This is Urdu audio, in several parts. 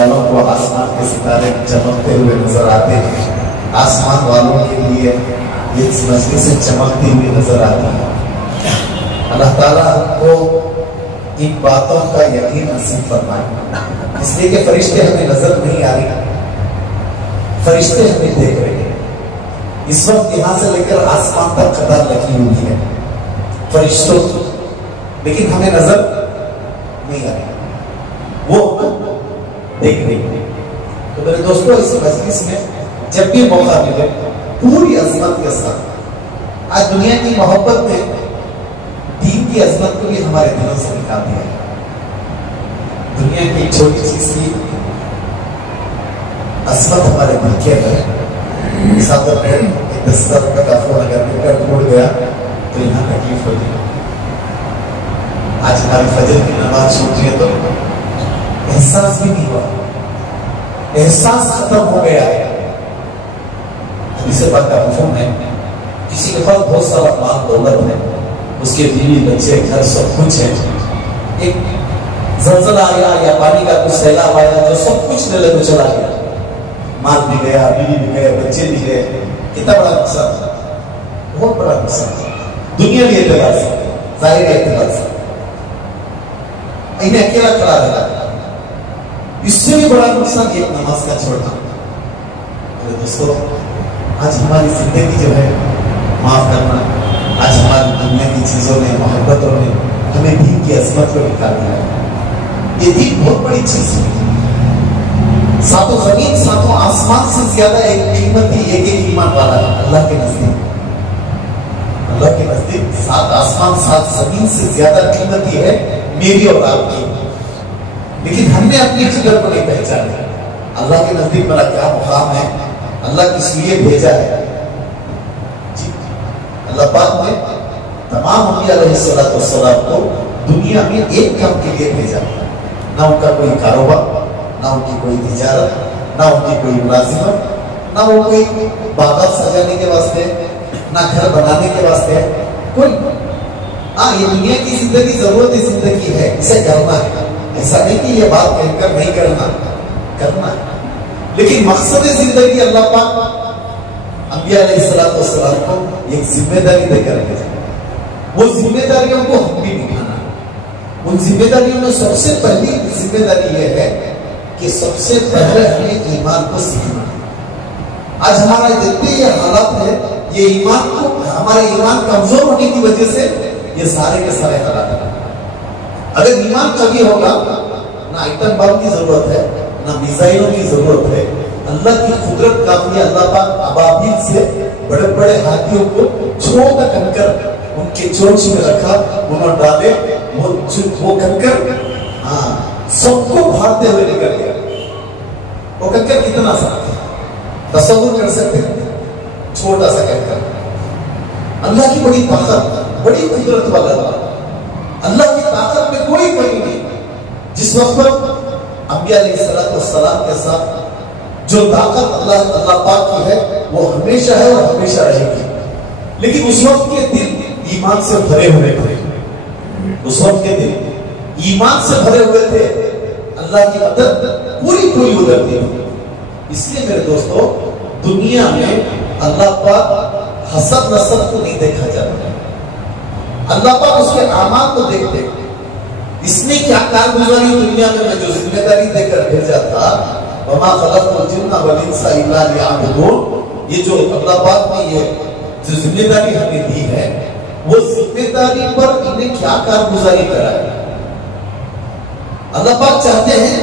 والوں کو آسمان کے ستارے چمکتے ہوئے نظر آتے ہیں، آسمان والوں کے لیے یہ مجلس سے چمکتی ہوئی نظر آتی ہے۔ اللہ تعالیٰ ہم کو ان باتوں کا یقین نصیب فرمائے، اس لیے کہ فرشتے ہمیں نظر نہیں آ رہے، فرشتے ہمیں دیکھ رہے ہیں۔ اس وقت یہاں سے لے کر آسمان تک قطار لگی ہوئی ہے فرشتوں کی، لیکن ہمیں نظر نہیں آ رہی، وہ دیکھ رہی ہے۔ تو میرے دوستوں، اس مجلس میں جب بھی موقع ملے پوری عظمت کے ساتھ، آج دنیا کی محبت نے دین کی عظمت کو بھی ہمارے دلوں سے نکال دیا ہے۔ دنیا کی ایک چھوٹی چیز کی عظمت ہمارے دل کے اندر ہے۔ مثال طور پر 10,000 روپے کا فون اگر ٹوٹ گیا تو یہاں تکلیف ہوتی ہے۔ آج ہماری فجر کی نماز چھوٹ رہی ہے تو احساس بھی نہیں ہوا، احساس ختم ہو گیا ہے۔ حدیث پاک کا مفہوم ہے، کسی کے پاس بہت سارا مال دولت ہے، اس کے بیوی بچے گھر سب کچھ ہے، ایک زلزلہ آیا یا پانی کا کچھ سیلاب آیا جو سب کچھ لے لے تو چلا گیا، مال بھی گیا، بیوی بھی گئے، بچے بھی گئے، کتنا بڑا نقصان، بہت بڑا نقصان دنیا کے اعتبار سے، ظاہر اعتبار سے انہیں اکیلا کھڑا رہا۔ اس سے بھی بڑا نقصان ایک نماز کا چھوڑنا۔ میرے دوستو، آج ہماری زندگی جو ہے معاف کرنا، آج ہماری دنیا کی چیزوں نے، محبتوں نے ہمیں دین کی عظمت کو نکال دیا ہے۔ یہ دین بہت بڑی چیز ہے، ساتوں زمین ساتوں آسمان سے زیادہ ایک قیمتی ایک ایمان والا ہے اللہ کے نزدیک۔ اللہ کے نزدیک 7 آسمان 7 زمین سے زیادہ قیمتی ہے میری اور آپ کی، لیکن ہم نے اپنی جگر کو نہیں پہچانا۔ اللہ کے نزدیک میرا کیا مقام ہے، اللہ کس لیے بھیجا ہے۔ جی، اللہ پاک نے تمام انبیاء علیہ السلام کو دنیا میں ایک کام کے لیے بھیجا، نہ ان کا کوئی کاروبار، نہ ان کی کوئی تجارت، نہ ان کی کوئی ملازمت، نہ وہ کوئی باغات سجانے کے واسطے، نہ گھر بنانے کے واسطے، کوئی۔ ہاں، یہ دنیا کی زندگی ضرورت زندگی ہے، اسے کرنا ہے، ایسا نہیں کہ یہ بات کہہ کر نہیں کرنا ہے، لیکن مقصد زندگی اللہ پاک انبیاء علیہ السلام کو ایک ذمہ داری دے کر بھیجا۔ وہ ذمہ داریوں کو ہم بھی نبھانا ہے۔ ان ذمہ داریوں میں سب سے پہلی ذمہ داری یہ ہے کہ سب سے پہلے ہمیں ایمان کو سیکھنا ہے۔ آج ہمارا جتنے یہ حالات ہے، یہ ایمان کو، ہمارے ایمان کمزور ہونے کی وجہ سے یہ سارے کے سارے حالات ہیں۔ اگر ایمان قوی ہوگا، نہ آئٹم بم کی ضرورت ہے، نہ میزائلوں کی ضرورت ہے، اللہ کی قدرت کافی ہے۔ اللہ پاک ابابیل سے بڑے بڑے ہاتھیوں کو چھوٹا کنکر ان کے چونچ میں رکھا، انہوں ڈالے، وہ کنکر سب کو بھاگتے ہوئے نکل گیا۔ وہ کنکر کتنا سا تصور کر سکتے ہیں؟ چھوٹا سا کنکر۔ اللہ کی بڑی طاقت، بڑی قدرت والا اللہ کی طاقت میں کوئی کمی نہیں۔ جس وقت پر انبیاء علیہ السلام کے ساتھ جو طاقت اللہ پاک کی ہے وہ ہمیشہ ہے اور ہمیشہ رہے گی، لیکن اس وقت کے دل ایمان سے بھرے ہوئے تھے، اس وقت کے دل ایمان سے بھرے ہوئے تھے، اللہ کی مدد پوری پوری ادھرتی تھی۔ اس لیے میرے دوستو، دنیا میں اللہ پاک حسب نسب کو نہیں دیکھا جاتا، اللہ پاک اس کے اعمال کو دیکھتے۔ اس نے کیا کارگزاری دنیا میں جو ذمہ داری دے کر بھیجا تھا، وما خلقت الجن والانس الا لیعبدون، یہ جو اللہ پاک نے یہ جو ذمہ داری ہمیں دی ہے، وہ ذمہ داری پر انہیں کیا کارگزاری کرا ہے۔ اللہ پاک چاہتے ہیں،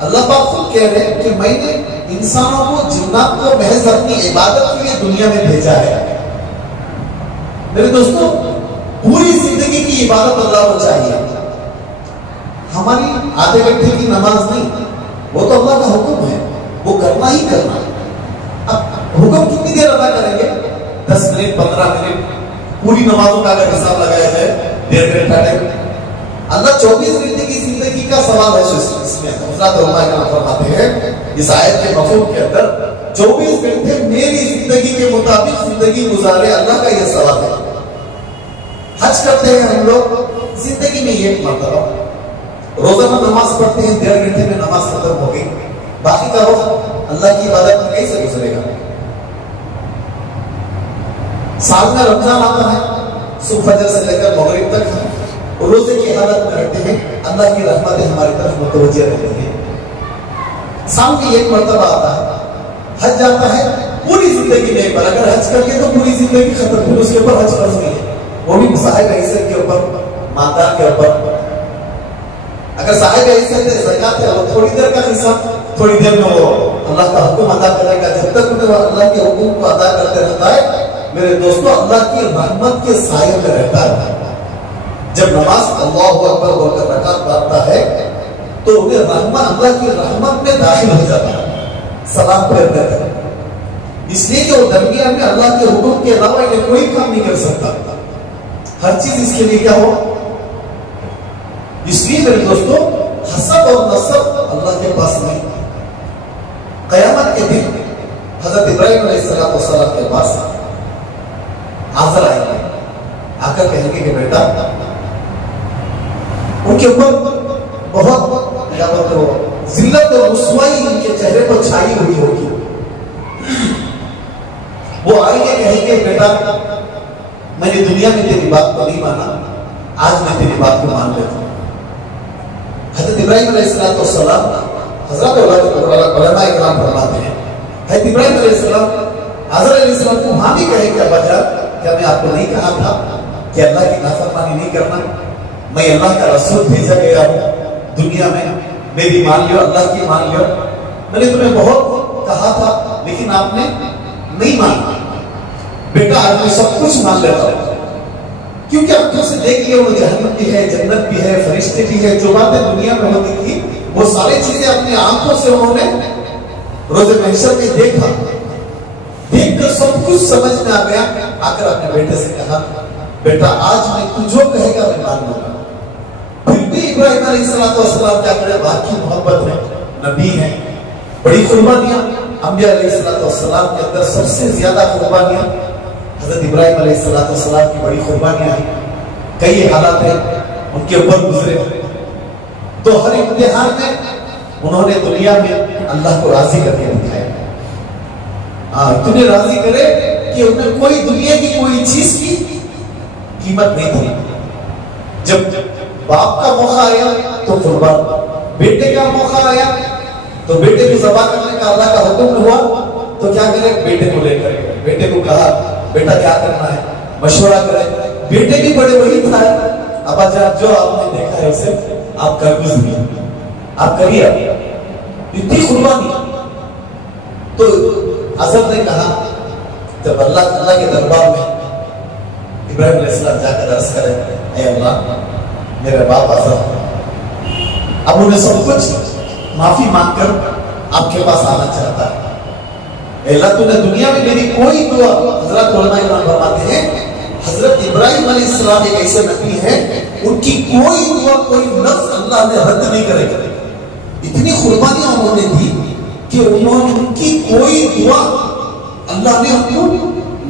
اللہ پاک خود کہہ رہے ہیں کہ میں نے انسانوں کو، جنات کو محض اپنی عبادت کے لیے دنیا میں بھیجا ہے۔ میرے دوستو، پوری زندگی کی عبادت اللہ کو چاہیے، ہماری آدھے گھنٹے کی نماز نہیں، وہ تو اللہ کا حکم ہے، وہ کرنا ہی کرنا ہے۔ اب حکم کتنی دیر ادا کریں گے؟ 10 منٹ 15 منٹ، پوری نمازوں کا اگر حساب لگایا جائے 1.5 گھنٹہ ٹائم۔ اللہ 24 گھنٹے کی زندگی کا سوال ہے اس میں حضرات علماء کرام فرماتے ہیں اس آیت کے مفہوم کے اندر 24 گھنٹے میری زندگی کے مطابق زندگی گزارے، اللہ کا یہ سوال ہے۔ حج کرتے ہیں ہم لوگ زندگی میں ایک مرتبہ، روزانہ نماز پڑھتے ہیں، 1.5 گھنٹے میں نماز ختم ہو گئی، باقی کا وقت اللہ کی عبادت میں کیسے گزرے گا؟ سال میں رمضان آتا ہے، صبح فجر سے لے کر مغرب تک روزے کی حالت میں رہتے ہیں، اللہ کی رحمتیں ہماری طرف متوجہ رہتی ہیں۔ سال میں ایک مرتبہ آتا ہے، حج جاتا ہے، پوری زندگی میں ایک بار اگر حج کر کے تو پوری زندگی ختم، پھر اس کے اوپر حج فرض نہیں ہے، وہ بھی صاحب حیثیت کے اوپر، مالدار کے اوپر۔ اگر صاحب حیثیت ہے، زکات ہے، وہ تھوڑی دیر کا حساب، تھوڑی دیر میں وہ اللہ کا حکم ادا کرے گا، جب تک وہ اللہ کے حکم کو ادا کرتے رہتا ہے میرے دوستو اللہ کی رحمت کے سائے میں رہتا ہے۔ جب نماز اللہ اکبر بول کر رکعت باندھتا ہے تو انہیں رحمت، اللہ کی رحمت میں داخل ہو جاتا ہے، سلام پھیرتے ہیں، اس لیے کہ وہ درمیان میں اللہ کے حکم کے علاوہ یہ کوئی کام نہیں کر سکتا، ہر چیز اس کے لیے کیا ہو۔ اس لیے میرے دوستو حسب اور نسب اللہ کے پاس نہیں۔ قیامت کے دن حضرت ابراہیم علیہ السلام کے پاس حاضر آئیں گے، آ کر کہیں گے کہ بیٹا، ان کے اوپر بہت کیا بولتے ہو ذلت اور رسوائی ان کے چہرے پر چھائی ہوئی ہوگی۔ وہ آئیں گے کہیں گے بیٹا میں نے دنیا میں تیری بات کو نہیں مانا، آج میں تیری بات کو مان لیتا ہوں۔ حضرت ابراہیم علیہ السلام حضرت علماء اکرام فرماتے ہیں حضرت ابراہیم علیہ السلام حضرت علیہ السلام کو وہاں بھی کہیں کیا بجا، کیا میں آپ کو نہیں کہا تھا کہ اللہ کی نافرمانی نہیں کرنا؟ میں اللہ کا رسول بھیجا گیا ہوں دنیا میں، میری مان لیو، اللہ کی مان لیو، میں نے تمہیں بہت کہا تھا لیکن آپ نے نہیں مانا۔ بیٹا آج میں سب کچھ مان لیتا ہوں، کیونکہ آنکھوں سے دیکھ لیا وہ جہنم بھی ہے، جنت بھی ہے، فرشتے بھی ہے، جو باتیں دنیا میں ہوتی تھی وہ ساری چیزیں اپنی آنکھوں سے انہوں نے روز محشر میں دیکھا، دیکھ کر سب کچھ سمجھ میں آ گیا۔ آ کر اپنے بیٹے سے کہا بیٹا آج میں تو جو کہے گا میں مان لوں گا۔ پھر بھی ابراہیم علیہ السلام کیا کرے، باپ کی محبت ہے، نبی ہے، بڑی قربانیاں انبیاء علیہ السلام کے اندر سب سے زیادہ قربانیاں حضرت ابراہیم علیہ السلام کی بڑی قربانیاں ہیں، کئی حالات ہیں ان کے اوپر گزرے، تو ہر امتحان میں انہوں نے دنیا میں اللہ کو راضی کر کے دکھایا۔ تمہیں راضی کرے کہ انہیں کوئی دنیا کی کوئی چیز کی قیمت نہیں تھی۔ جب باپ کا موقع آیا تو قربان، بیٹے کا موقع آیا تو بیٹے کو ذبح کرنے کا اللہ کا حکم ہوا تو کیا کرے، بیٹے کو لے کر بیٹے کو کہا بیٹا کیا کرنا ہے، مشورہ کرے۔ بیٹے بھی بڑے وہی تھا، ابا جان جو آپ نے دیکھا ہے اسے آپ کر گزریے، آپ کریے، اتنی قربانی۔ تو حضرت نے کہا جب اللہ کے دربار میں ابراہیم علیہ السلام جا کر عرض کرے اے اللہ میرے باپ حضرت اب انہیں سب کچھ معافی مانگ کر آپ کے پاس آنا چاہتا ہے، اے اللہ تو نے دنیا میں میری کوئی دعا، حضرت علماء اکرام فرماتے ہیں حضرت ابراہیم علیہ السلام ایک ایسے نبی ہیں ان کی کوئی دعا کوئی لفظ اللہ نے رد نہیں کرے گا، اتنی قربانیاں انہوں نے دی کہ ان کی کوئی دعا اللہ نے ان کو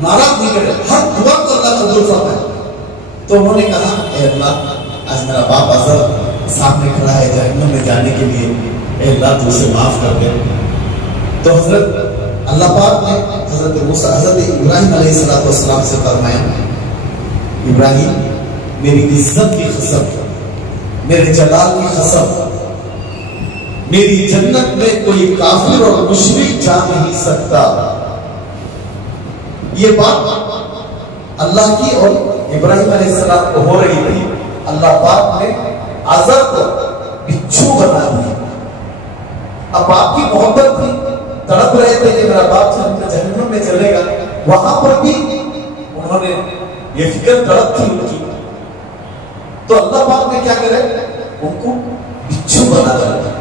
ناراض نہیں کرے، ہر دعا کو اللہ قبول فرمائے۔ تو انہوں نے کہا اے اللہ آج میرا باپ حضرت سامنے کھڑا ہے جہنم میں جانے کے لیے، اے اللہ تو اسے معاف کر دے۔ تو حضرت اللہ پاک نے حضرت ابراہیم علیہ السلام سے فرمایا ابراہیم میری عزت کی قسم، میرے جلال کی قسم، میری جنت میں کوئی کافر اور مشرک جا نہیں سکتا۔ یہ بات اللہ کی اور ابراہیم علیہ السلام کو ہو رہی تھی، اللہ پاک نے آزر کو بچھو بنا دیا۔ اب باپ کی محبت تھی، تڑپ رہے تھے کہ میرا باپ جہنم میں چلے گا، وہاں پر بھی انہوں نے یہ فکر تڑپ تھی ان کی، تو اللہ پاک نے کیا کرے ان کو بچھو بنا دیا۔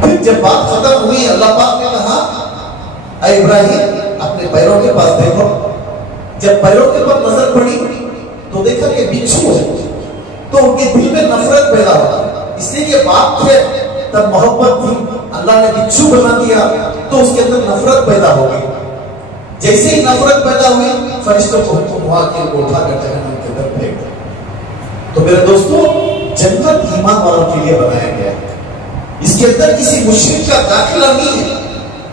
پھر جب بات ختم ہوئی اللہ پاک نے کہا اے ابراہیم اپنے پیروں کے پاس دیکھو۔ جب پیروں کے پر نظر پڑی تو دیکھا کہ بچھو ہے، تو ان کے دل میں نفرت پیدا ہوا، اس لیے کہ باپ تھے تب محبت تھی، اللہ نے بچھو بنا دیا تو اس کے اندر نفرت پیدا ہو گئی۔ جیسے ہی نفرت پیدا ہوئی فرشتوں کو وہاں کے اٹھا کر جہنم کے اندر پھینک دیا۔ تو میرے دوستو جنت ایمان والوں کے لیے بنایا گیا ہے. اس کے اندر کسی مشرک کا داخلہ نہیں ہے.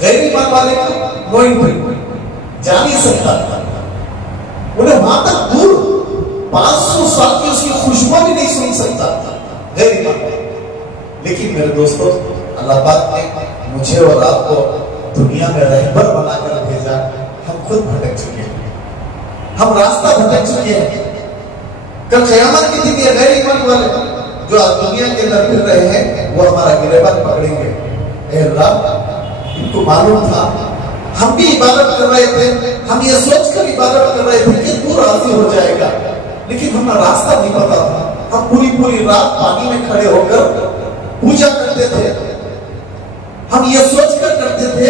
غیر ایمان والے کا نو انٹری جا نہیں سکتا. انہیں وہاں تک دور 500 سال کی اس کی خوشبو بھی نہیں سن سکتا غیر ایمان. لیکن میرے دوستو اللہ پاک نے مجھے اور آپ کو دنیا میں رہبر بنا کر بھیجا. ہم خود بھٹک چکے ہیں, ہم راستہ بھٹک چکے ہیں. کل قیامت کے دن یہ غیر ایمان والے جو آج دنیا کے اندر پھر رہے ہیں وہ ہمارا گریبان پکڑیں گے. اے اللہ, ان کو معلوم تھا ہم بھی عبادت کر رہے تھے, ہم یہ سوچ کر عبادت کر رہے تھے کہ تو راضی ہو جائے گا, لیکن ہمیں راستہ نہیں پتا تھا. ہم پوری رات پانی میں کھڑے ہو کر پوجا کرتے تھے. ہم یہ سوچ کر کرتے تھے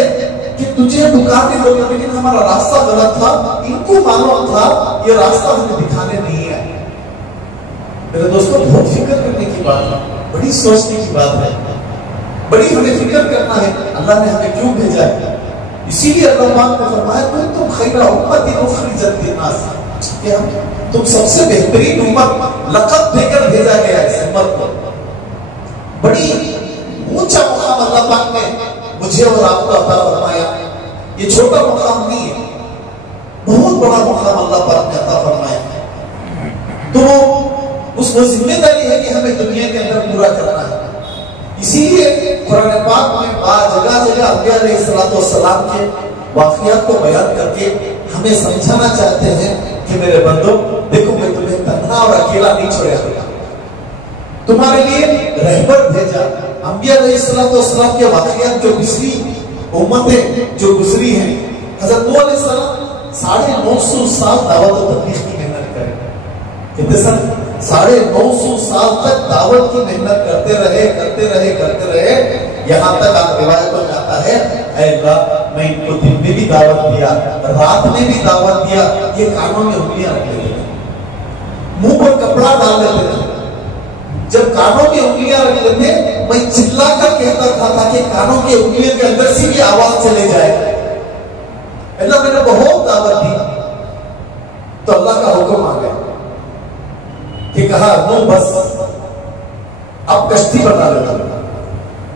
کہ تجھے پکارنے لوگ, لیکن ہمارا راستہ غلط تھا. ان کو معلوم تھا یہ راستہ ہمیں دکھانے نہیں ہے. میرے دوستوں بہت فکر کرنے کی بات ہے, بڑی سوچنے کی بات ہے, بڑی ہمیں فکر کرنا ہے اللہ نے ہمیں کیوں بھیجا ہے. اسی لیے اللہ پاک نے فرمایا تم خیر امت اخرجت للناس, کہ تم سب سے بہترین امت لقب دے کر بھیجا گیا ہے اس امت کو. بڑی اونچا مقام اللہ پاک نے مجھے اور آپ کو عطا فرمایا. یہ چھوٹا مقام نہیں ہے, بہت بڑا مقام اللہ پاک نے عطا فرمایا. تو اس کو ذمہ داری ہے کہ ہمیں دنیا کے اندر پورا کرنا ہے. اسی لیے قرآن پاک میں جگہ جگہ انبیاء علیہ السلام کے واقعات کو بیان کر کے ہمیں سمجھانا چاہتے ہیں کہ میرے بندو دیکھو, میں تمہیں تنہا اور اکیلا نہیں چھوڑے گا, تمہارے لیے رہبر بھیجا. انبیاء علیہ السلام کے واقعات جو پچھلی امتیں جو گزری ہیں, حضرت نوح علیہ السلام 950 سال دعوت و تبلیغ کی محنت کرے. کتنے سال؟ 950 سال تک دعوت کی محنت کرتے رہے. یہاں تک آپ روایتوں میں آتا ہے اے اللہ میں ان کو دن میں بھی دعوت دیا, رات میں بھی دعوت دیا. یہ کانوں میں انگلیاں رکھ لیتے تھے, منہ پر کپڑا ڈال دیتے تھے. جب کانوں کی انگلیاں رکھ لیتے میں چلا کر کہتا تھا تاکہ کانوں کی انگلیوں کے اندر سے بھی آواز چلے جائے. اللہ میں نے بہت دعوت دی. تو اللہ کا حکم آ گیا کہ کہا نو بس اب کشتی بنا لیتا,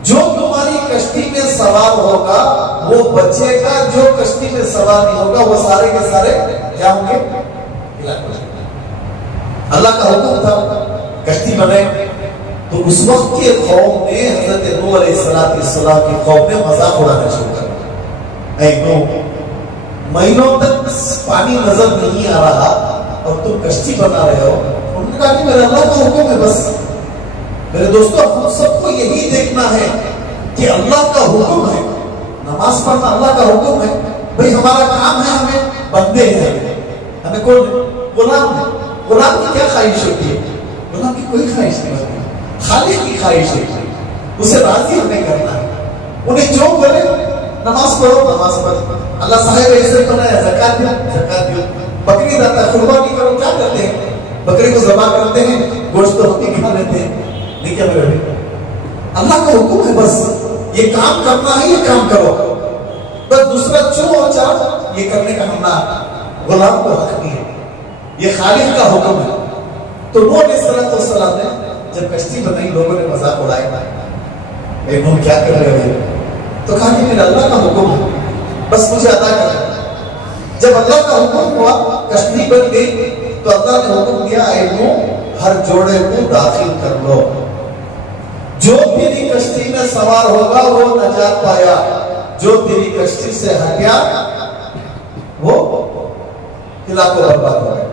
جو تمہاری کشتی میں سوار ہوگا وہ بچے گا, جو کشتی میں سوار نہیں ہوگا وہ سارے کے سارے کیا ہوں گے. اللہ کا حکم تھا کشتی بنے. تو اس وقت کے قوم نے حضرت نوح علیہ السلام کی قوم نے مذاق اڑانا شروع کر دیا. اے نوح, مہینوں تک پانی نظر نہیں آ رہا اور تم کشتی بنا رہے ہو. انہوں نے کہا کہ میرا اللہ کا حکم ہے بس. میرے دوستو ہم سب کو یہی دیکھنا ہے کہ اللہ کا حکم ہے, نماز پڑھنا اللہ کا حکم ہے. بھئی ہمارا کام ہے, ہمیں بندے ہیں, ہمیں کون غلام ہے. غلام کی کیا خواہش ہوتی ہے؟ غلام کی کوئی خواہش نہیں ہوتی, خالق کی خواہش ہے, اسے راضی ہمیں کرنا ہے. انہیں جو بولے نماز پڑھو نماز پڑھو, اللہ صاحب ایسے بنایا زکات دیو, بکری داتا قربانی کرو, کیا کرتے ہیں بکری کو ذبح کرتے ہیں, گوشت تو ہم بھی کھا لیتے ہیں. نہیں کیا میرے بھائی, اللہ کا حکم ہے بس یہ کام کرنا ہے, یہ کام کرو. بس دوسرا جو اور چاہ یہ کرنے کا ہمارا غلام کو حق نہیں ہے, یہ خالق کا حکم ہے. تو نوح علیہ السلام نے جب کشتی بنائی لوگوں نے مذاق اڑایا, اے نوح کیا کر رہے ہو؟ تو کہا کہ میرا اللہ کا حکم ہے بس مجھے ادا کرنا. جب اللہ کا حکم ہوا کشتی بن گئی تو اللہ نے حکم دیا اے نوح ہر جوڑے کو داخل کر لو, جو تیری کشتی میں سوار ہوگا وہ نجات پایا, جو تیری کشتی سے ہٹیا وہ علاقہ برباد ہو گیا.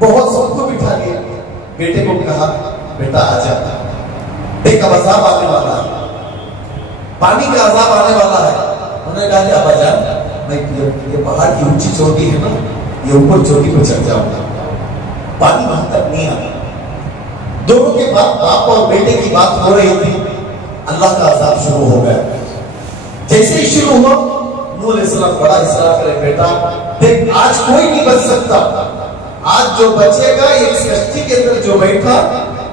بہت سب کو بٹھا لیا, بیٹے کو کہا بیٹا آ جا, دیکھ اب عذاب آنے والا ہے, پانی کا عذاب آنے والا ہے. انہوں نے کہا کہ ابا جان میں یہ پہاڑ کی اونچی چوٹی ہے نا, یہ اوپر چوٹی پہ چڑھ جاؤں گا, پانی وہاں تک نہیں آتا. دونوں کے بعد باپ اور بیٹے کی بات ہو رہی تھی, اللہ کا عذاب شروع ہو گیا. جیسے ہی شروع ہوا نوح علیہ السلام بڑا اصرار کرے, بیٹا دیکھ آج کوئی نہیں بچ سکتا, آج جو بچے گا اس کشتی کے اندر جو بیٹھا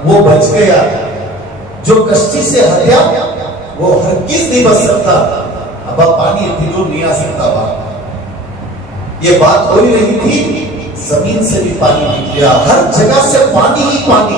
وہ بچ گیا, جو کشتی سے ہٹیا وہ ہرگز نہیں بچ سکتا. ابا پانی اتنی دور نہیں آ سکتا. یہ بات ہو ہی رہی تھی, زمین سے بھی پانی نکلیا, ہر جگہ سے پانی ہی پانی.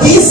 30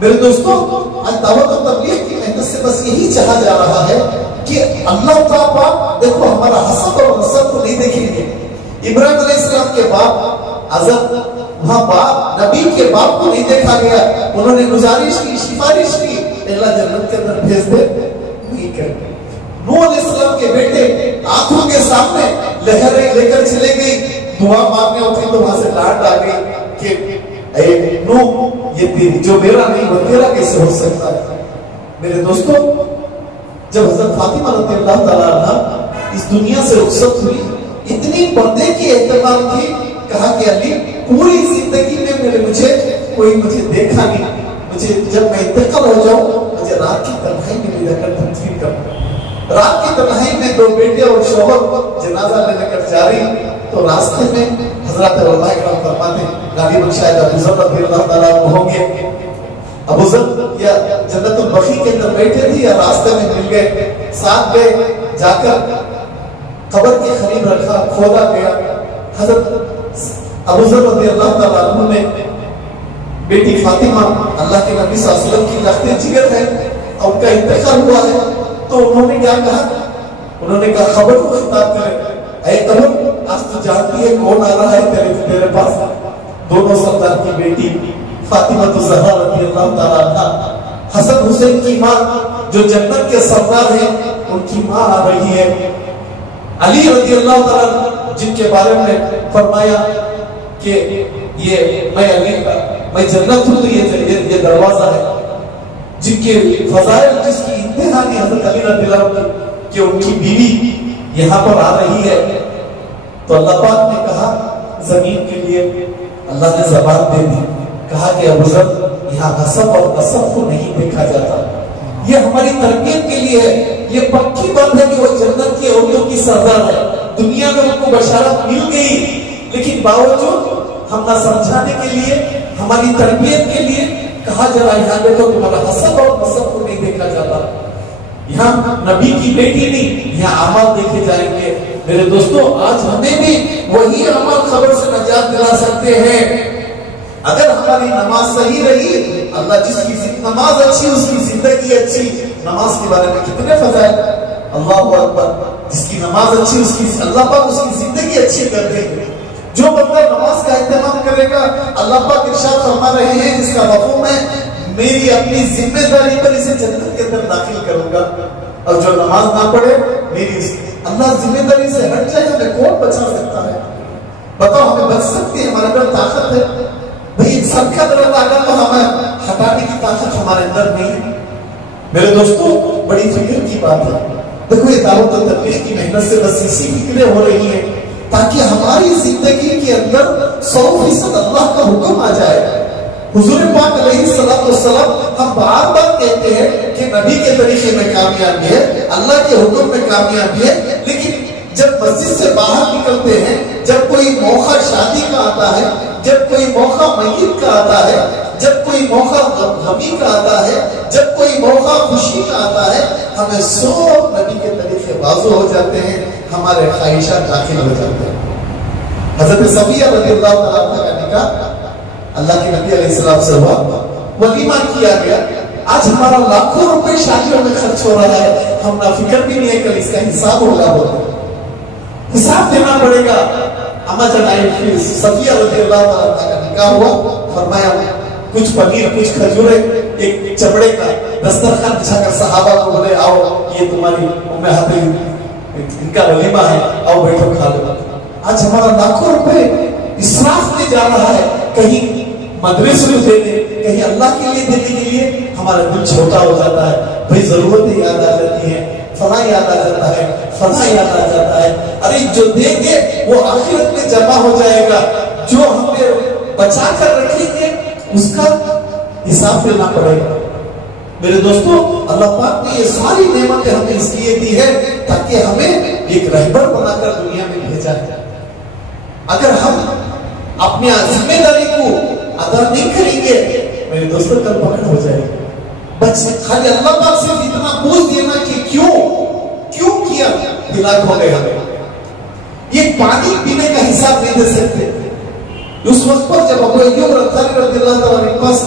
میرے دوستوں آج دعوت و تبلیغ کی محنت سے بس یہی چاہا جا رہا ہے کہ اللہ تعالیٰ دیکھو ہمارا حسب اور نسب کو نہیں دیکھیں گے. ابراہیم علیہ السلام کے باپ حضرت وہاں باپ نبی کے باپ کو نہیں دیکھا گیا. انہوں نے گزارش کی, سفارش کی, اللہ جنت کے اندر بھیج دے, نہیں کر. نوح علیہ السلام کے بیٹے آنکھوں کے سامنے لہریں لے کر چلے گئی, دعا مانگنے اٹھی تو وہاں سے ڈانٹ آ گئی کہ اے نوح یہ جو میرا نہیں وہ تیرا کیسے ہو سکتا ہے. میرے دوستوں جب حضرت فاطمہ رضی اللہ تعالیٰ عنہ اس دنیا سے رخصت ہوئی, اتنی پردے کی اہتمام تھی, کہا کہ علی پوری زندگی میں مجھے دیکھا نہیں, مجھے جب میں انتقال ہو جاؤں مجھے رات کی تنہائی میں لے جا کر تدفین کرنا. رات کی تنہائی میں دو بیٹے اور شوہر جنازہ لے کر جا رہی تو راستے میں حضرت علماء کرام فرماتے ہیں غالباً شاید ابو ذر رضی اللہ تعالیٰ عنہ ہوں گے. ابو ذر یا جنت البقیع کے اندر بیٹھے تھے یا راستے میں مل گئے, ساتھ گئے, جا کر قبر کے قریب رکھا, کھودا گیا. حضرت ابو ذر رضی اللہ تعالیٰ عنہ نے بیٹی فاطمہ اللہ کے نبی صلی اللہ علیہ وسلم کی لخت جگر ہے اور ان کا انتقال ہوا ہے, تو انہوں نے کیا کہا, انہوں نے کہا خبر کو خطاب کرے, اے قبر آج تو جانتی ہے کون آ رہا ہے تیرے پاس. دونوں سردار کی بیٹی فاطمہ الزہرا رضی اللہ تعالیٰ عنہ, حسن حسین کی ماں جو جنت کے سردار ہیں ان کی ماں آ رہی ہے. علی رضی اللہ تعالیٰ عنہ جن کے بارے میں فرمایا کہ یہ میں علی کا میں جنت ہوں, یہ دروازہ ہے, جن کے فضائل جس کی انتہا نہیں حضرت علی رضی اللہ عنہ کہ ان کی بیوی یہاں پر آ رہی ہے. تو اللہ پاک نے کہا زمین کے لیے اللہ نے زبان دے دی, کہا کہ ابو ذر یہاں حسب اور نسب کو نہیں دیکھا جاتا, یہ ہماری تربیت کے لیے ہے. یہ پکی بات ہے کہ وہ جنت کی عورتوں کی سردار ہے. دنیا میں ان کو بشارت مل گئی, لیکن باوجود ہم نہ سمجھانے کے لیے, ہماری تربیت کے لیے کہا جا رہا ہے یہاں دیکھو تمہارا حسب اور نسب کو نہیں دیکھا جاتا. یہاں نبی کی بیٹی نہیں, یہاں اعمال دیکھے جائیں گے. میرے دوستوں آج ہمیں بھی وہی عمل خبر سے نجات دلا سکتے ہیں اگر ہماری نماز صحیح رہی. اللہ جس کی نماز اچھی اس کی زندگی اچھی. نماز کے بارے میں کتنے فضائل, اللہ اکبر. جس کی نماز اچھی اس کی اللہ پاک اس کی زندگی اچھی کر دے گے. جو بندہ نماز کا اہتمام کرے گا, اللہ پاک ارشاد فرما رہے ہیں جس کا مفہوم ہے میری اپنی ذمہ داری پر اسے جنت کے اندر داخل کروں گا, اور جو نماز نہ پڑھے میری اللہ ذمہ داری سے ہٹ جائے ہمیں کون بچا سکتا ہے؟ بتاؤ ہمیں بچ سکتی ہے؟ ہمارے اندر طاقت ہے بھئی, سب کا در طاقت تو ہمیں ہٹانے کی طاقت ہمارے اندر نہیں. میرے دوستوں بڑی فکر کی بات ہے. دیکھو یہ دعوت و تبلیغ کی محنت سے بس اسی فکریں ہو رہی ہیں تاکہ ہماری زندگی کے اندر 100% اللہ کا حکم آ جائے. حضور پاک علیہ السلام ہم بار بار کہتے ہیں کہ نبی کے طریقے میں کامیابی ہے, اللہ کے حکم میں کامیابی ہے, لیکن جب مسجد سے باہر نکلتے ہیں, جب کوئی موقع شادی کا آتا ہے, جب کوئی موقع میت کا آتا ہے, جب کوئی موقع غمی کا آتا ہے, جب کوئی موقع خوشی کا آتا ہے, ہمیں سب نبی کے طریقے واضح ہو جاتے ہیں, ہمارے خواہشات داخل ہو جاتے ہیں. حضرت صفیہ رضی اللہ تعالیٰ عنہ کا نکاح اللہ کے نبی علیہ السلام سے ہوا, ولیمہ کیا گیا. آج ہمارا لاکھوں روپے شادیوں میں خرچ ہو رہا ہے, ہم نہ فکر بھی نہیں ہے کل اس کا حساب ہوگا, حساب دینا پڑے گا. اما جنائی صفیہ رضی اللہ تعالیٰ کا نکاح ہوا, فرمایا کچھ پنیر کچھ کھجورے ایک چمڑے کا دسترخوان بچھا کر صحابہ کو بولے آؤ یہ تمہاری امہات ان کا ولیمہ ہے, آؤ بیٹھو کھا لو. آج ہمارا لاکھوں روپے اسراف میں جا رہا ہے, کہیں مدرسے میں دے دیں, کہیں اللہ کے لیے دینے کے لیے ہمارا دل چھوٹا ہو جاتا ہے. بھئی ضرورتیں یاد آ جاتی ہیں, فلاں یاد آ جاتا ہے, فلاں یاد آ جاتا ہے. ارے جو دیں گے وہ آخرت میں جمع ہو جائے گا, جو ہمیں بچا کر رکھیں گے اس کا حساب دینا پڑے گا. میرے دوستوں اللہ پاک نے یہ ساری نعمتیں ہمیں اس لیے دی ہے تاکہ ہمیں ایک رہبر بنا کر دنیا میں بھیجا جائے. اگر ہم اپنی ذمہ داری کو ادا نہیں کریں گے میرے دوستوں کل پکڑ ہو جائے گی. بس خالی اللہ پاک سے اتنا پوچھ دینا کہ کیوں کیا ہلاک ہو گئے ہمیں. یہ پانی پینے کا حساب نہیں دے سکتے. اس وقت پر جب ابو ایوب انصاری رضی اللہ تعالیٰ عنہ کے پاس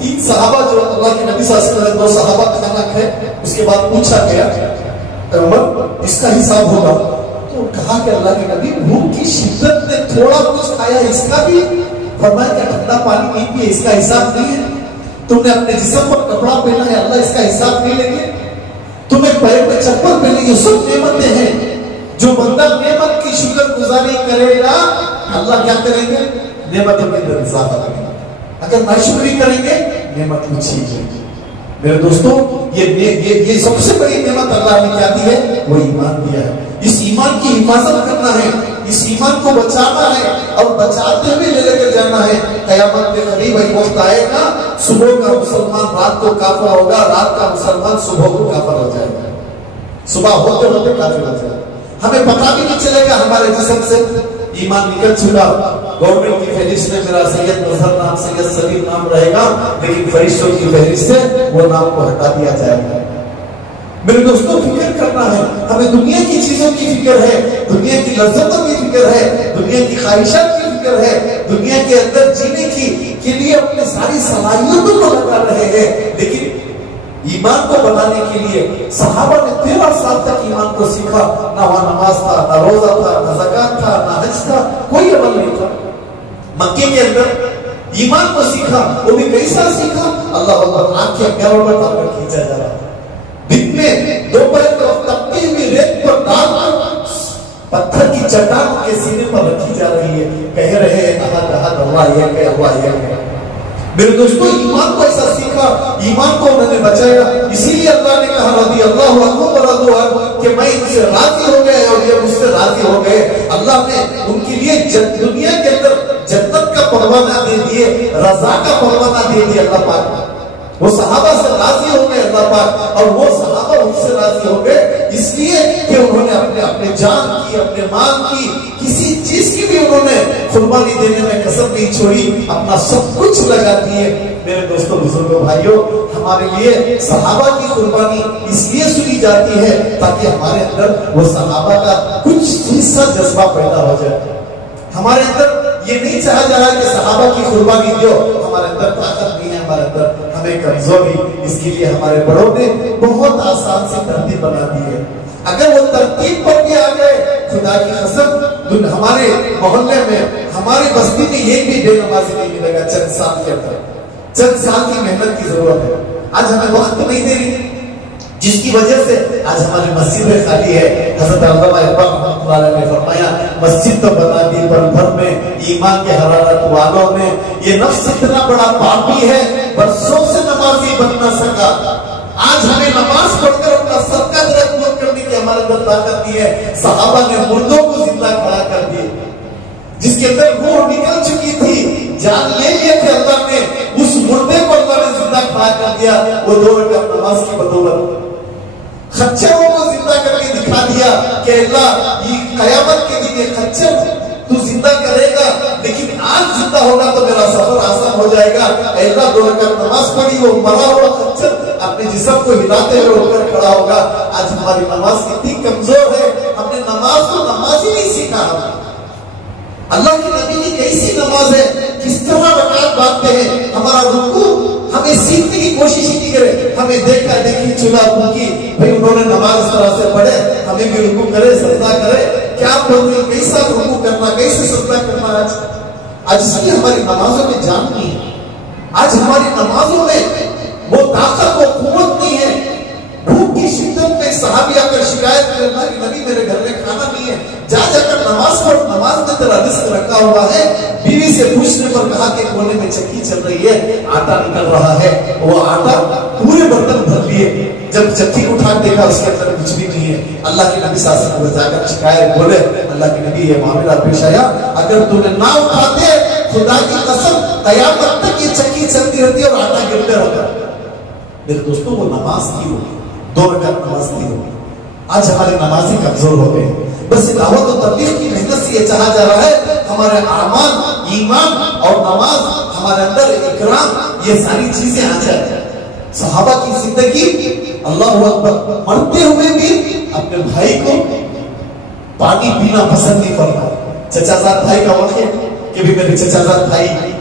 3 صحابہ جو اللہ کے نبی صلی اللہ علیہ وسلم 2 صحابہ کھانا کھائے، اس کے بعد پوچھا گیا عمر اس کا حساب ہوگا، تو کہا کہ اللہ کے نبی بھوک کی شدت میں تھوڑا کچھ کھایا، اس کا بھی؟ فرمایا کہ ٹھنڈا پانی نہیں پیے، اس کا حساب نہیں ہے؟ تم نے اپنے جسم پر کپڑا پہنا ہے، اللہ اس کا حساب نہیں لیں گے؟ تمہیں پیر میں چپل پہنی، یہ سب نعمتیں ہیں. جو بندہ نعمت کی شکر گزاری کرے گا اللہ کیا کریں گے؟ نعمتوں کے اندر اضافہ کریں گے. اگر ناشکری کریں گے نعمت کو چھین لیں گے. میرے دوستوں یہ سب سے بڑی نعمت اللہ نے کیا دی ہے؟ وہ ایمان دیا ہے. اس ایمان کی حفاظت کرنا ہے، اس ایمان کو بچانا ہے اور بچاتے ہوئے لے کر جانا ہے. قیامت کے قریب ایک وقت آئے گا، صبح کا مسلمان رات کو کافر ہوگا، رات کا مسلمان صبح کو کافر ہو جائے گا، صبح ہوتے ہوتے کافر ہو جائے گا. ہمیں پتہ بھی نہیں چلے گا ہمارے جسم سے ایمان نکل چکا. گورنمنٹ کی فہرست میں میرا سید مظہر نام، سید سلیم نام رہے گا، لیکن فرشتوں کی فہرست سے وہ نام کو ہٹا دیا جائے گا. میرے دوستوں فکر کرنا ہے، ہمیں دنیا کی چیزوں کی فکر ہے، دنیا کی لذتوں کی فکر ہے، دنیا کی خواہشات کی فکر ہے، دنیا کے اندر جینے کے لیے اپنے ساری صلاحیتوں کو لگا رہے ہیں. لیکن ایمان کو بنانے کے لیے صحابہ نے 13 سال تک ایمان کو سیکھا. نہ وہاں نماز تھا، نہ روزہ تھا، نہ زکات تھا، نہ حج تھا، کوئی عمل نہیں تھا. مکے کے اندر ایمان کو سیکھا. وہ بھی کیسا سیکھا؟ اللہ اللہ آنکھیں پیروں پر ڈال کر کھینچا جا رہا. دن میں دوپہر کے وقت تپتی ہوئی ریت پر ڈال کر پتھر کی چٹان کے سینے پر رکھی جا رہی ہے. کہہ رہے ہیں احد احد اللہ یہ کہ اللہ یہ کہ. میرے دوستو ایمان کو ایسا سیکھا، ایمان کو انہوں نے بچایا. اسی لیے اللہ نے کہا رضی اللہ عنہ ورضوا عنہ کہ میں ان سے راضی ہو گئے اور یہ مجھ سے راضی ہو گئے. اللہ نے ان کے لیے دنیا کے اندر جنت کا پروانہ دے دیے، رضا کا پروانہ دے دیا اللہ پاک. وہ صحابہ سے راضی ہو گئے اللہ پاک، اور وہ صحابہ ان سے راضی ہو گئے اس لیے کہ انہوں نے اپنے جان کی، اپنے مال کی، کسی چیز کی بھی انہوں نے قربانی دینے میں کسر نہیں چھوڑی، اپنا سب کچھ لگا دیے. میرے دوستوں بزرگوں بھائیوں، ہمارے لیے صحابہ کی قربانی اس لیے سنی جاتی ہے تاکہ ہمارے اندر وہ صحابہ کا کچھ حصہ جذبہ پیدا ہو جائے. ہمارے اندر یہ نہیں چاہا جا رہا کہ صحابہ کی قربانی دو، ہمارے اندر طاقت نہیں ہے، ہمارے اندر ہمیں کمزوری. اس کے لیے ہمارے بڑوں نے بہت آسان سی ترتیب بنا دی ہے. اگر وہ ترتیب پر بھی آ گئے، خدا کی قسم ہمارے محلے میں، ہماری بستی میں یہ بھی بے نمازی نہیں ملے گا. چند سال کے اندر، چند سال کی محنت کی ضرورت ہے. آج ہمیں وقت نہیں دے رہی، جس کی وجہ سے آج ہماری مسجدیں خالی ہے. حضرت علامہ اقبال رحمۃ اللہ علیہ نے فرمایا مسجد تو بنا دی پل بھر میں ایمان کے حرارت والوں نے. یہ نفس اتنا بڑا پاپی ہے برسوں سے نمازی بن نہ سکا. آج ہمیں نماز پڑھ کر اپنا سر کا درد دور کرنے کی ہمارے اندر طاقت دی ہے. صحابہ نے مردوں کو زندہ کھڑا کر دیا، جس کے اندر روح نکل چکی تھی، جان لے لیے تھے اللہ نے، اس مردے کو اللہ نے زندہ کھڑا کر دیا. وہ 2 رکعت نماز کی بدولت خچروں کو زندہ کر کے دکھا دیا کہ اللہ یہ قیامت کے دن یہ خچر تو زندہ کرے گا، لیکن آج زندہ ہوگا تو میرا سفر آسان ہو جائے گا. اے اللہ 2 رکعت نماز پڑھی، وہ مرا ہوا خچر اپنے جسم کو ہلاتے ہوئے اٹھ کر کھڑا ہوگا. آج ہماری نماز کتنی کمزور ہے، ہم نے نماز کو نماز ہی نہیں سیکھا. اللہ کے نبی کی کیسی نماز ہے، کس طرح رکعت باندھتے ہیں. ہمارا رکوع ہمیں سیکھنے کی کوشش ہی نہیں کرے، ہمیں دیکھا دیکھی چلا کی بھئی انہوں نے نماز اس طرح سے پڑھے، ہمیں بھی رکوع کرے، سجدہ کرے. کیا پڑھتے، کیسا رکوع کرنا، کیسے سجدہ کرنا. آج اس لیے ہماری نمازوں میں جان نہیں ہے. آج ہماری نمازوں میں وہ طاقت و قوت نہیں ہے. بھوک کی شدت میں صحابی آ کر شکایت کرے ہماری نبی میرے گھر میں کھانا نہیں ہے. جا کر نماز پڑھ، نماز میں تیرا رزق رکھا ہوا ہے. بیوی سے پوچھنے پر کہا کہ کونے میں چکی چل رہی ہے، آٹا نکل رہا ہے. وہ آٹا پورے برتن بھر لیے. جب چکی اٹھا دیکھا اس کے اندر کچھ بھی نہیں ہے. اللہ کے نبی صلی اللہ علیہ وسلم جا کر شکایت بولے اللہ کے نبی یہ معاملہ پیش آیا، اگر تو نے نہ اٹھاتے خدا کی قسم قیامت تک یہ چکی چلتی رہتی اور آٹا گرتے رہتا. میرے دوستوں وہ نماز کی ہوگی، 2 رکعت نماز کی ہوگی. آج ہمارے نمازی کمزور ہو گئے. بس دعوت و تبلیغ کی محنت سے یہ چاہا جا رہا ہے ہمارے اعمال، ایمان اور نماز، ہمارے اندر اکرام، یہ ساری چیزیں آ جائیں. صحابہ کی زندگی اللہ اکبر، مرتے ہوئے بھی اپنے بھائی کو پانی پینا پسند نہیں فرمایا. چچا زاد بھائی کا واقعہ کہ بھی میرے چچا زاد بھائی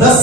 10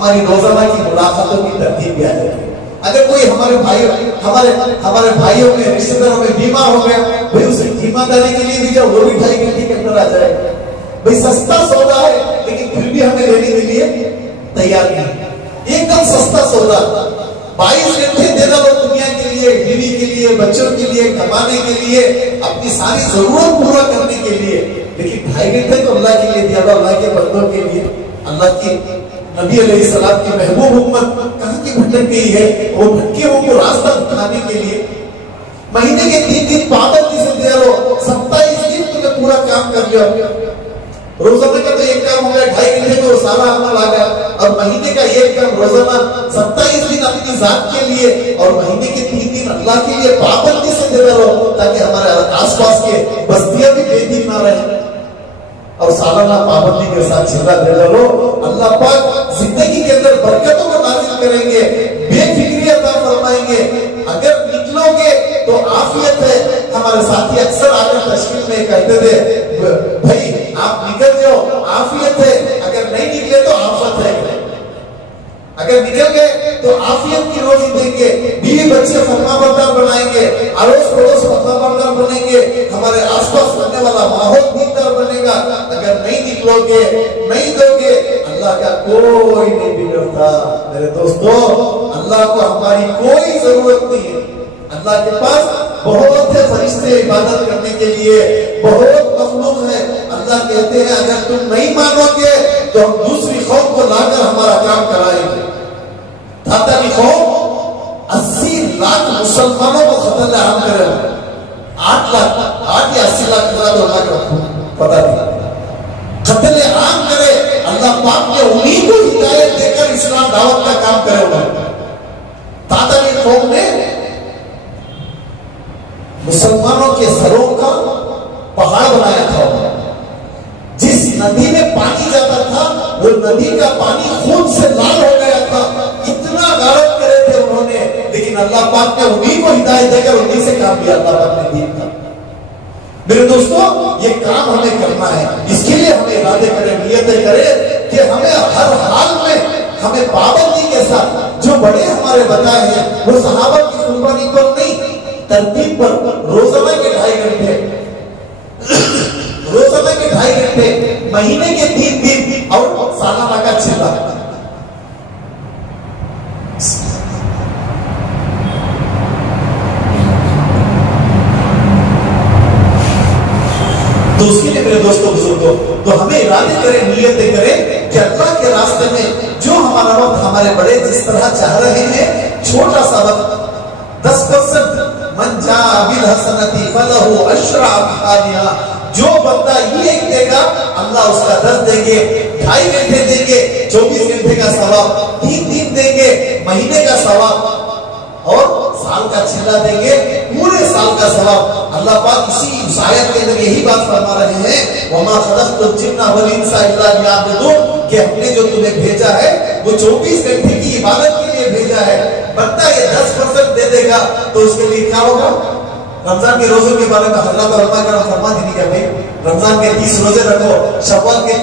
ہماری روزانہ کی ملاقاتوں کی ترتیب بھی آ جائے گی۔ اگر کوئی ہمارے بھائیوں میں رشتے داروں میں بیمار ہو گیا، بھائی اسے بیمہ داری کے لیے بھی جب وہ بھی 2.5 گھنٹے کے اندر آ جائے گا۔ بھائی سستا سودا ہے لیکن پھر بھی ہمیں لینے کے لیے تیار نہیں، ایک دم سستا سودا 22 گھنٹے دینا لو دنیا کے لیے، بیوی کے لیے، بچوں کے لیے، کمانے کے لیے، اپنی ساری ضرورت پورا کرنے کے لیے، لیکن 2.5 گھنٹے تو اللہ کے لیے دیا تھا، اللہ کے بندوں کے لیے۔ اللہ کی نبی علیہ السلام کی محبوب امت کہاں کی بھٹک گئی ہے، وہ بھٹکے ہوں کو راستہ دکھانے کے لیے مہینے کے 3 دن پابندی سے دے لو، 27 دن تمہیں پورا کام کر لیا۔ روزانہ کا تو ایک کام ہو گیا، 2.5 گھنٹے میں وہ سارا عمل آ گیا، اور مہینے کا ایک کام روزانہ 27 دن اپنی ذات کے لیے، اور مہینے کے 3 دن اللہ کے لیے پابندی سے دینا رہو، تاکہ ہمارے آس پاس کے بستیاں بھی بے دین نہ رہیں، اور سالانہ پابندی کے ساتھ چلا دینا لو۔ اللہ پاک زندگی کے اندر برکتوں کو نازل کریں گے، بے فکری عطا فرمائیں گے۔ اگر نکلو گے تو عافیت ہے۔ ہمارے ساتھی اکثر آ کر تشکیل میں کہتے تھے بھائی آپ نکل جاؤ عافیت ہے، اگر نہیں نکلے تو آفت ہے۔ اگر نکل گئے تو عافیت کی روزی دیں گے، بیوی بچے فرما بردار بنائیں گے، اڑوس پڑوس فرما بردار بنیں گے، ہمارے آس پاس رہنے والا ماحول دیندار بنے گا۔ اگر نہیں نکلو گے، نہیں دو گے، اللہ کا کوئی نہیں بگڑتا۔ میرے دوستو، اللہ کو ہماری کوئی ضرورت نہیں ہے۔ اللہ کے پاس بہت سے فرشتے عبادت کرنے کے لیے، بہت مخلوق ہے۔ اللہ کہتے ہیں اگر تم نہیں مانو گے تو ہم دوسری قوم کو لا کر ہمارا کام کرائیں گے۔ تاتاری قوم 80 لاکھ مسلمانوں کو قتل عام کرے، 8 یا 80 لاکھ تو اللہ کا پتہ نہیں، قتل عام کرے۔ اللہ پاک نے انہیں کو ہدایت دے کر اسلام دعوت کا کام کرے ہوئے۔ تاتاری قوم نے مسلمانوں کے سروں کا پہاڑ بنایا تھا، جس ندی میں پانی جاتا تھا وہ ندی کا پانی خون سے لال ہو گیا تھا، اتنا غارت کرے تھے انہوں نے، لیکن اللہ پاک نے انہیں کو ہدایت دے کر انہیں سے کام کیا اللہ پاک نے دین کا۔ میرے دوستو، یہ کام ہمیں کرنا ہے، اس کے لیے ہمیں ارادے کریں، نیتیں کریں کہ ہمیں ہر حال میں ہمیں پابندی کے ساتھ جو بڑے ہمارے بتائے ہیں وہ صحابہ کی قربانی پر نہیں، ترتیب پر روزانہ کے 2.5 گھنٹے، روزانہ کے 2.5 گھنٹے، مہینے کے 3 دن اور سالانہ کا 6 لاکھ۔ تو اس کے لیے میرے دوستوں بزرگوں، تو ہمیں ارادے کریں، نیتیں کریں کہ اللہ کے راستے میں جو ہمارا وقت ہمارے بڑے جس طرح چاہ رہے ہیں، چھوٹا سا وقت 10% من جاء بالحسنۃ فلہ عشر امثالھا، جو بندہ یہ دے گا اللہ اس کا 10 دیں گے، 2.5 گھنٹے دیں گے 24 گھنٹے کا ثواب، 3 دن دیں گے مہینے کا ثواب، اور سال کا 6 دیں گے پورے سال کا ثواب۔ اللہ پاک اسی آیت کے اندر یہی بات فرما رہے ہیں، وما خلقت الجن والانس الا لیعبدون، کہ ہم نے جو تمہیں بھیجا ہے وہ 24 گھنٹے کی عبادت کے لیے بھیجا ہے۔ بندہ یہ 10% دے دے گا تو اس کے لیے کیا ہوگا؟ رمضان کے روزوں کے بارے میں حضرات علماء کرام فرما دینی کہ بھائی رمضان کے 30 روزے رکھو، شوال کے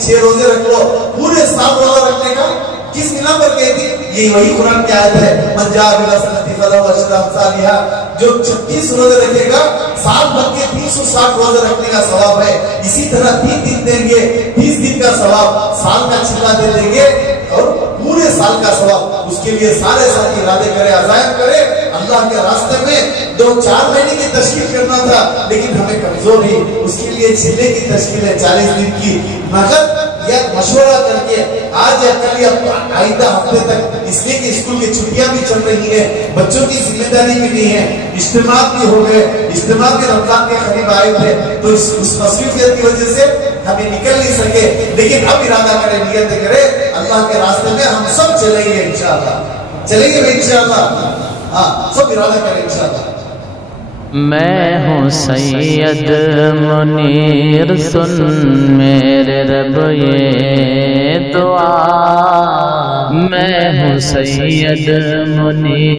6 روزے رکھ لو، پورے سال روزہ رکھنے کا کس بنا پر کہتی؟ یہ وہی قرآن کی آیت ہے، من جاء بالحسنۃ فلہ عشر امثالھا، جو 36 روزے رکھے گا سال بھر کے 360 روزے رکھنے کا ثواب ہے۔ اسی طرح 3 دن دیں گے 30 دن کا ثواب، سال کا 6 دے دیں گے اور پورے سال کا ثواب۔ اس کے لیے سارے ساتھی ارادے کرے، عزائم کرے، اللہ کے راستے میں 2-4 مہینے کی تشکیل کرنا تھا لیکن ہمیں کمزوری، اس کے لیے 6 کی تشکیل ہے، 40 دن کی نقد یا مشورہ کر کے آج یا کل یا آئندہ ہفتے تک، اس لیے کہ اسکول کی چھٹیاں بھی چل رہی ہیں، بچوں کی ذمہ داری بھی نہیں ہے، اجتماع بھی ہو گئے، اجتماع بھی رمضان کے قریب آئے تھے تو اس مصروفیت کی وجہ سے ہمیں نکل نہیں سکے، لیکن اب ارادہ کریں، نیت کریں اللہ کے راستے میں ہم سب چلیں گے انشاءاللہ، چلیں گے انشاءاللہ، ہاں سب ارادہ کریں انشاءاللہ۔ میں ہوں سید منیر، سن میرے رب یہ دعا، میں ہوں سید منیر۔